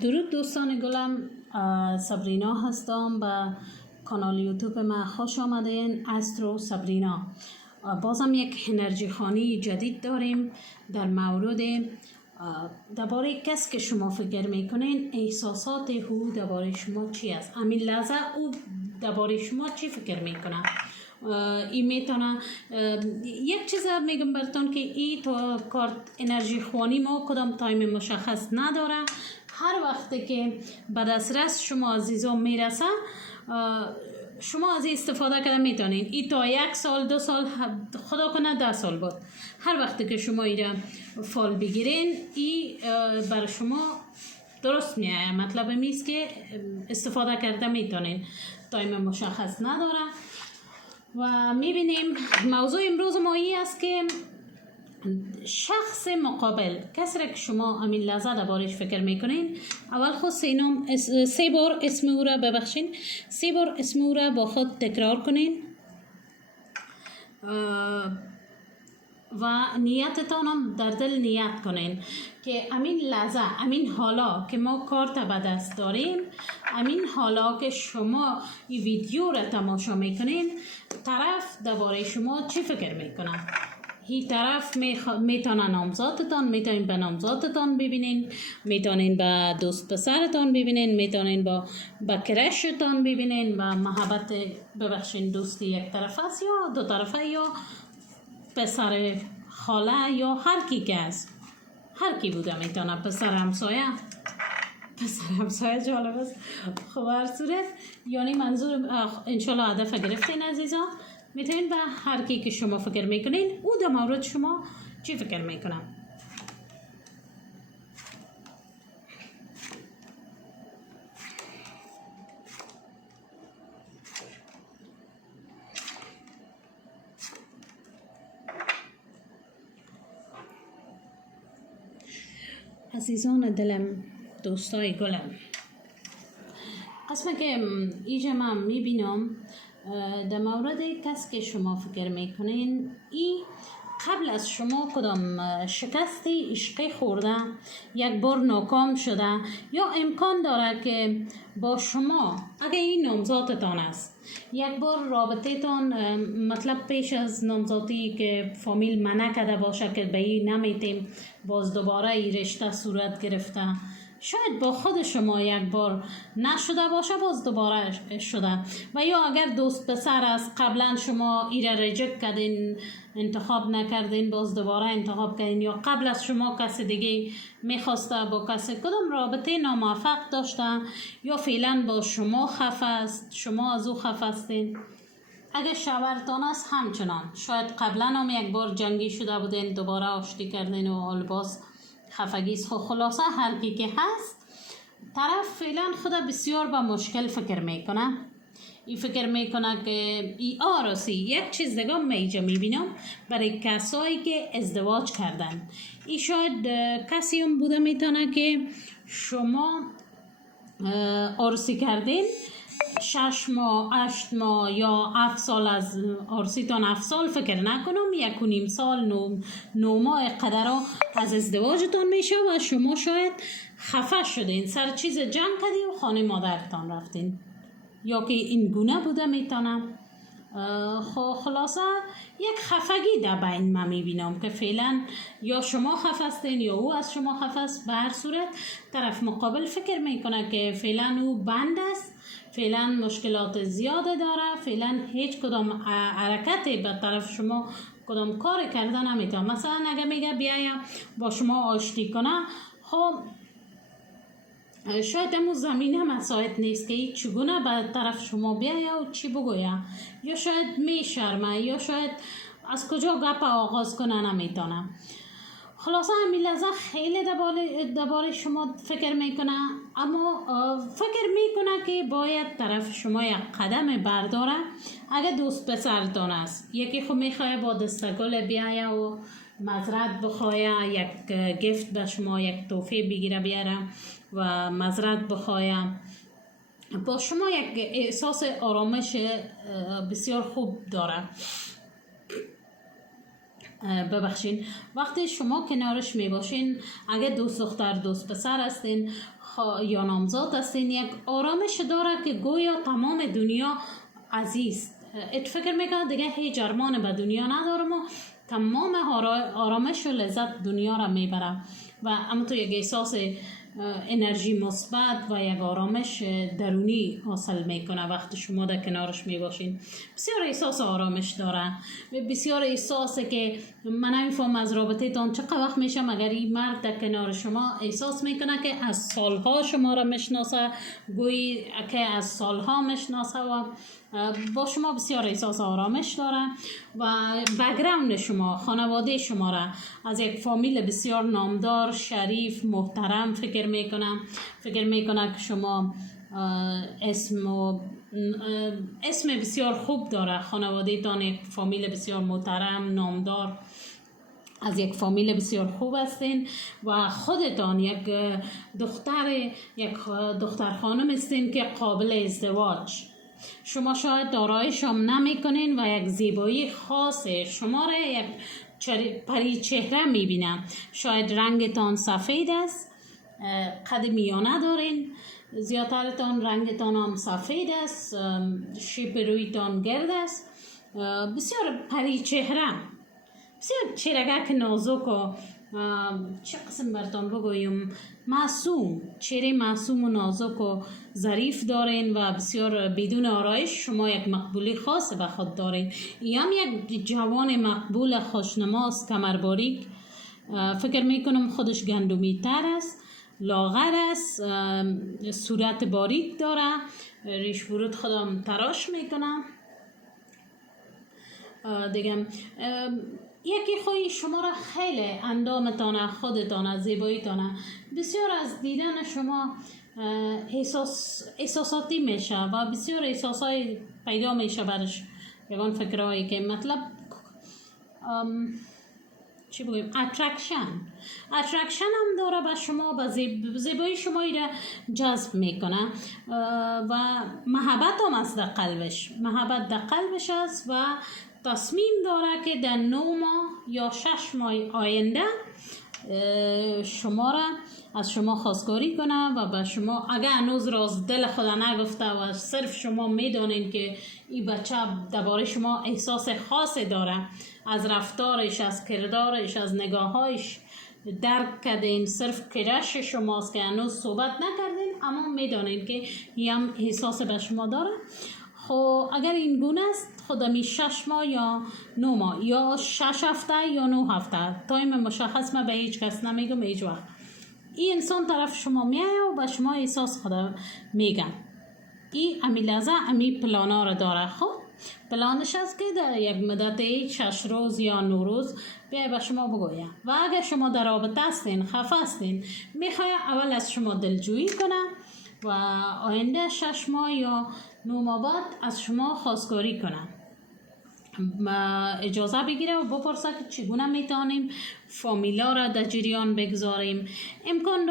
درود دوستان گلم، سابرینا هستم. به کانال یوتیوب ما خوش آمدین. استرو سابرینا. بازم یک انرژی خوانی جدید داریم در مورد درباره کس که شما فکر میکنین احساسات او درباره شما چی است. همین لحظه او درباره شما چی فکر میکنه. این میتونه یک چیز میگم براتون که این تو کارت انرژی خوانی ما کدام تایم مشخص نداره. هر وقت که به دسترس شما عزیزان میرسه شما از این استفاده کرده میتونین. این تا 1 سال 2 سال خدا کنه 10 سال بود. هر وقت که شما ایره فال بگیرین این برای شما درست میایه. مطلب میست که استفاده کرده میتونین. تایم مشخص نداره. و میبینیم موضوع امروز ما این است که شخص مقابل، کسی را که شما همین لحظه دربارش فکر میکنین، اول خود 3 بار اسم او را ببخشین، 3 بار اسم او را با خود تکرار کنین و نیتتان هم در دل نیت کنین که همین لحظه، همین حالا که ما کارت به دست داریم، همین حالا که شما این ویدیو را تماشا میکنین، طرف درباره شما چی فکر میکنه. هی طرف میتونه نامزادتان، میتونین به نامزادتان ببینین، میتونین به دوست پسرتان ببینین، میتونین با کرشتان ببینین، با محبت ببخشین دوستی یک طرف است یا دو طرفه یا پسر خاله یا هر کی که است، هر کی بوده میتونه، پسر همسایه جالب است. خب هر صورت یعنی منظور انشالله هدف گرفتین عزیزان. میتونین به هر کی که شما فکر میکنین او در مورد شما چی فکر میکنه. عزیزان دلم، دوستای گلم، قسمه که اینجا من میبینم در مورد کس که شما فکر میکنین، این قبل از شما کدام شکستی عشقی خورده، یک بار ناکام شده یا امکان داره که با شما اگه این نامزادتان است یک بار رابطه تان مطلب پیش از نامزادی که فامیل منع کرده باشه که به این نمیتیم، باز دوباره این رشته صورت گرفته، شاید با خود شما یک بار نشده باشه باز دوباره شده. و یا اگر دوست پسر است قبلا شما ایره ریجکت کردین، انتخاب نکردین، باز دوباره انتخاب کردین، یا قبل از شما کسی دیگه میخواسته با کسی کدام رابطه ناموفق داشته یا فعلا با شما خفه است، شما از او خفه هستین. اگر شوهرتان است همچنان شاید قبلا هم یک بار جنگی شده بودین، دوباره آشتی کردین و حال باز خفگیست. خلاصه هر کی که هست طرف فعلا خدا بسیار با مشکل فکر میکنه. این فکر میکنه که ای آراسی یک چیز دیگه میجا میبینم برای کسایی که ازدواج کردن. این شاید کسی هم بوده میتونه که شما آرسی کردین 6 ماه 8 ماه یا 7 سال از عرسیتان 7 سال فکر نکنم 1.5 سال 9 ماه قدر از ازدواجتان میشه و شما شاید خفه شدین، سر چیز جمع کردین و خانه مادرتان رفتین یا که این گونه بوده میتونه. خلاصه یک خفگی در بین من میبینم که فعلا یا شما خفه هستین یا او از شما خفه است. به هر صورت طرف مقابل فکر میکنه که فعلا او بند است، فعلا مشکلات زیاده داره، فعلا هیچ کدام حرکتی به طرف شما کدام کار کرده نمیتونه. مثلا اگه میگه بیایا با شما آشتی کنه، خب شاید امو زمینه مساعد نیست که چگونه به طرف شما بیایا و چی بگویا، یا شاید میشرمه یا شاید از کجا گپ آغاز کنه نمیتونه. خلاصه همین لحظه خیلی درباره شما فکر میکنه، اما فکر میکنه که باید طرف شما یک قدم برداره. اگه دوست پسرتان است یکی خب میخواه با دستگل بیایه و مزرعت بخواه، یک گفت به شما یک توفیه بگیره بیاره و مزرعت بخواه، با شما یک احساس آرامش بسیار خوب داره. ببخشین وقتی شما کنارش می باشین، اگه دوست دختر دوست پسر هستین یا نامزاد هستین، یک آرامش داره که گویا تمام دنیا عزیز. ات فکر میکنه دیگه هیچ ارمان به دنیا ندارم و تمام آرامش و لذت دنیا را میبره و اما تو یک احساس انرژی مثبت و یک آرامش درونی حاصل میکنه وقتی شما در کنارش میباشین. بسیار احساس آرامش داره، بسیار احساسه که من نمیفهم از رابطه تان چقدر وقت میشه مگر این مرد در کنار شما احساس میکنه که از سالها شما را میشناسه، گویی که از سالها میشناسه و با شما بسیار احساس آرامش داره و بک‌گراند شما، خانواده شما را از یک فامیل بسیار نامدار، شریف، محترم فکر میکنه که شما اسم بسیار خوب داره. خانواده تان یک فامیل بسیار محترم، نامدار، از یک فامیل بسیار خوب هستین و خودتان یک دختر خانم هستین که قابل ازدواج. شما شاید دارایش هم نمی کنین و یک زیبایی خاص شما را یک پری چهره می بینم. شاید رنگتان سفید است، قد میانه دارین، زیادترتان رنگتان هم سفید است، شیپ رویتان گرد است، بسیار پری چهره، بسیار چهرگک نازک و چه قسم برتان بگویم معصوم، چهره معصوم و نازک و ظریف دارین و بسیار بدون آرایش شما یک مقبولی خاص به خود دارین. این هم یک جوان مقبول خوشنماست، کمرباریک، فکر میکنم خودش گندمی تر است، لاغر است، صورت باریک داره، ریش برود خودم تراش میکنم دیگه. یکی خوی شما را خیلی اندامتان، خودتان، زیباییتان بسیار از دیدن شما احساساتی میشه و بسیار احساسای پیدا میشه برش، یگان فکرهایی که مطلب چی بگویم اترکشن هم داره به شما، به زیبایی شما را جذب میکنه و محبت هم است در قلبش، محبت در قلبش است و تصمیم داره که در 9 ماه یا 6 ماه آینده شما را از شما خواستگاری کنه و به شما اگر هنوز راز دل خدا نگفته و صرف شما میدانین که این بچه درباره شما احساس خاص داره، از رفتارش، از کردارش، از نگاهایش درک کردین، صرف کرش شماست که هنوز صحبت نکردین اما میدانین که این هم احساس به شما داره. خب اگر این گونه است خودمی 6 ماه یا 9 ماه یا 6 هفته یا 9 هفته تایم مشخص من به هیچ کس نمیگم هیچ وقت، این انسان طرف شما میایه و به شما احساس خدا میگن این امی لحظه امی پلانا را داره. خب پلانش است که در یک مدت 6 روز یا 9 روز بیای به شما بگویه و اگر شما در رابطه هستین، خفه هستین، میخواه اول از شما دلجویی کنه و آینده 6 ماه یا 9 ماه بعد از شما خواستگاری کنه، اجازه بگیره و بپرسه که چگونه میتونیم فامیلا را در جریان بگذاریم. امکان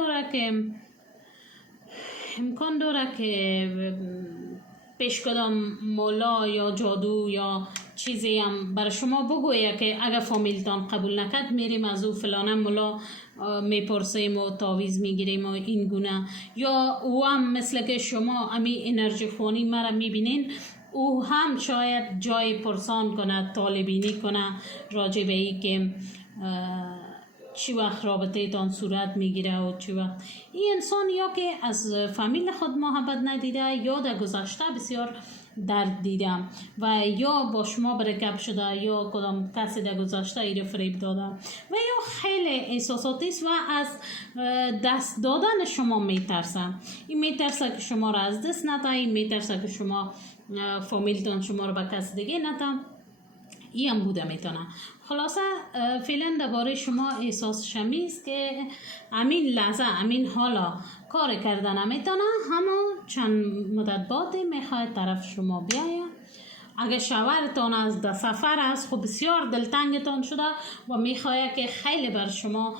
داره که پیش کدام مولا یا جادو یا چیزی هم برای شما بگویه که اگر فامیلتان قبول نکرد میریم از او فلانه مولا میپرسیم و تعویض میگیریم و این گونه، یا او هم مثل که شما امی انرژی خونی مرا میبینین او هم شاید جای پرسان کنه، طالبینی کنه راجع به ای که چی وقت رابطه تان صورت میگیره و چی وقت. این انسان یا که از فامیل خود محبت ندیده یا در گذشته بسیار درد دیده و یا با شما برکب شده یا کدام کسی در گذشته ایره فریب داده و یا خیلی احساساتی است و از دست دادن شما میترسه. این میترسه که شما را از دست نده، این میترسه که شما فامیلتان شما رو به کس دیگه نده، این هم بوده میتونه. خلاصه فعلا درباره شما احساس شمیست که امین لحظه امین حالا کار کردن نمیتونه، همون چند مدت بعد میخواد طرف شما بیایه. اگر شوهرتان از در سفر است خب بسیار دلتنگتان شده و میخواد که خیلی بر شما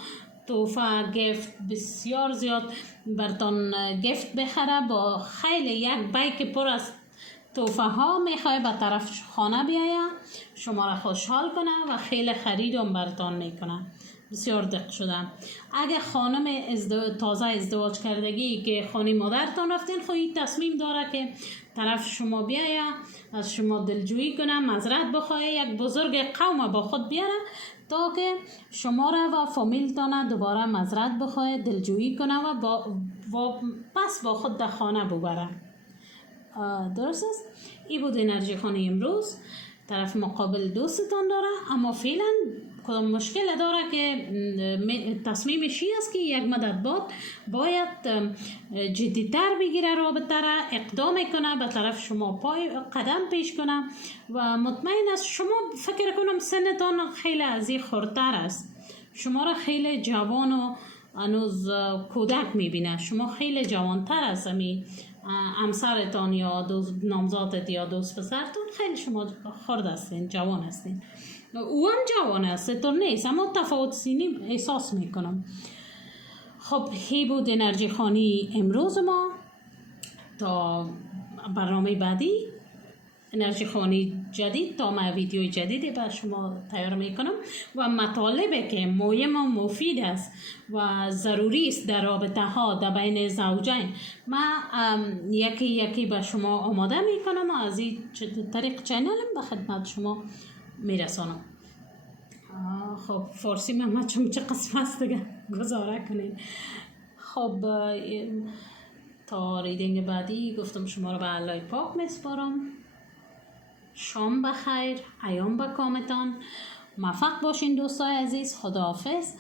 توفه گفت بسیار زیاد برتان گفت بخره با خیلی یک بیک پر از توفه ها میخواه به طرف خانه بیاید، شما را خوشحال کنه و خیلی خریدم برتان میکنه. بسیار دق شدم. اگه خانم تازه ازدواج کردگی که خانه مادرتان رفتین، خواهی تصمیم داره که طرف شما بیاید، از شما دلجویی کنه، معذرت بخواه، یک بزرگ قوم با خود بیاره تا که شما را و فامیلتان دوباره معذرت بخواه، دلجویی کنه و پس با خود در خانه ببره. درست است؟ این بود انرژی خانه امروز. طرف مقابل دوستتان داره، اما فعلا کدام مشکل داره که تصمیمش است که یک مدت بعد باید جدیتر بگیره، رابطه را اقدام کنه، به طرف شما قدم پیش کنه و مطمئن است شما فکر کنم سنتان خیلی از این خردتر است، شما را خیلی جوان و هنوز کودک میبینه، شما خیلی جوانتر از امی همسرتان یا نامزادت یا دوست پسرتون، خیلی شما خرد هستین، جوان هستین. او هم جوان است، تو نیست، اما تفاوت سینی احساس میکنم. خب هی بود انرژی خانی امروز ما. تا برنامه بعدی انرژی خانی جدید، تا ما ویدیوی جدیدی به شما تیار میکنم و مطالبی که مهم و مفید است و ضروری است در رابطه ها در بین زوجین، ما یکی یکی به شما آماده میکنم و از این طریق چینلم به خدمت شما میرسانم. خب فارسی من چون چه قسم است دیگه گزاره کنین. خب تا ریدینگ بعدی گفتم شما رو به الله پاک میسپارم. شام بخیر، ایام به کامتان، موفق باشین دوستای عزیز. خداحافظ.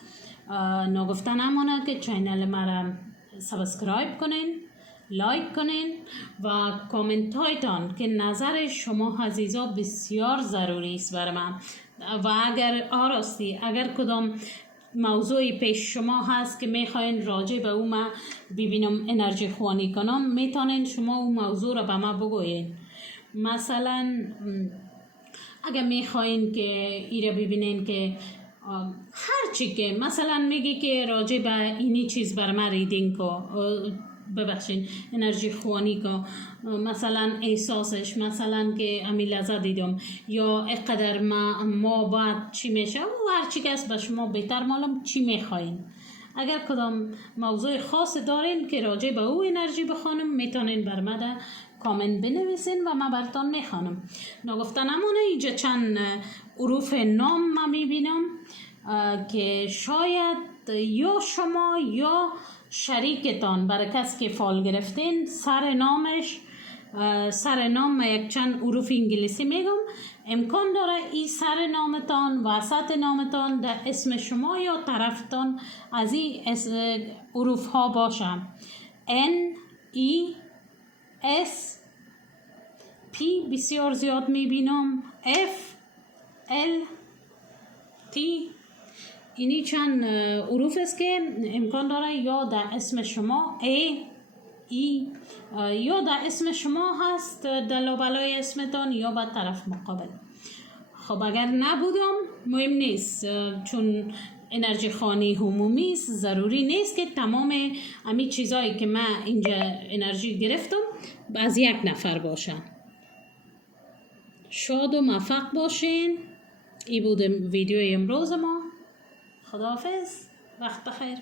نگفته نمانه که چینل مرا سابسکرایب کنین، لایک کنین و کامنت هایتان که نظر شما عزیزا بسیار ضروری است برای من. و اگر آراستی اگر کدام موضوعی پیش شما هست که میخواین راجع به او ما ببینم انرژی خوانی کنم، میتونین شما او موضوع را به ما بگوین. مثلا اگر میخواین که ایره ببینین که هر چی که مثلا میگی که راجع به اینی چیز بر من ریدینگ کو، ببخشین انرژی خوانی کو، مثلا احساسش، مثلا که امی لحظه دیدم یا اقدر ما بعد چی میشه و هر چی که است به شما بهتر معلوم چی میخواین. اگر کدام موضوع خاص دارین که راجع به او انرژی بخوانم، میتونین بر من کامنت بنویسین و من براتون میخوانم. نگفته نمونه اینجا چند حروف نام ما میبینم که شاید یا شما یا شریکتان برای کسی که فال گرفتین سر نام یک چند حروف انگلیسی میگم، امکان داره این سر نامتان وسط نامتان در اسم شما یا طرفتان از این حروف ها باشه. N E S P بسیار زیاد میبینم، F L T. اینی چند حروف است که امکان داره یا در اسم شما A ای یا در اسم شما هست در لابلای اسمتان یا به طرف مقابل. خب اگر نبودم مهم نیست، چون انرژی خوانی عمومی است، ضروری نیست که تمام امی چیزایی که من اینجا انرژی گرفتم از یک نفر باشن. شاد و موفق باشین. این بود ویدیو امروز ما. خداحافظ، وقت بخیر.